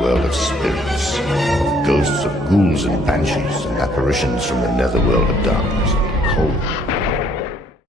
world of spirits, of ghosts of ghouls and banshees, and apparitions from the netherworld of darkness and cold.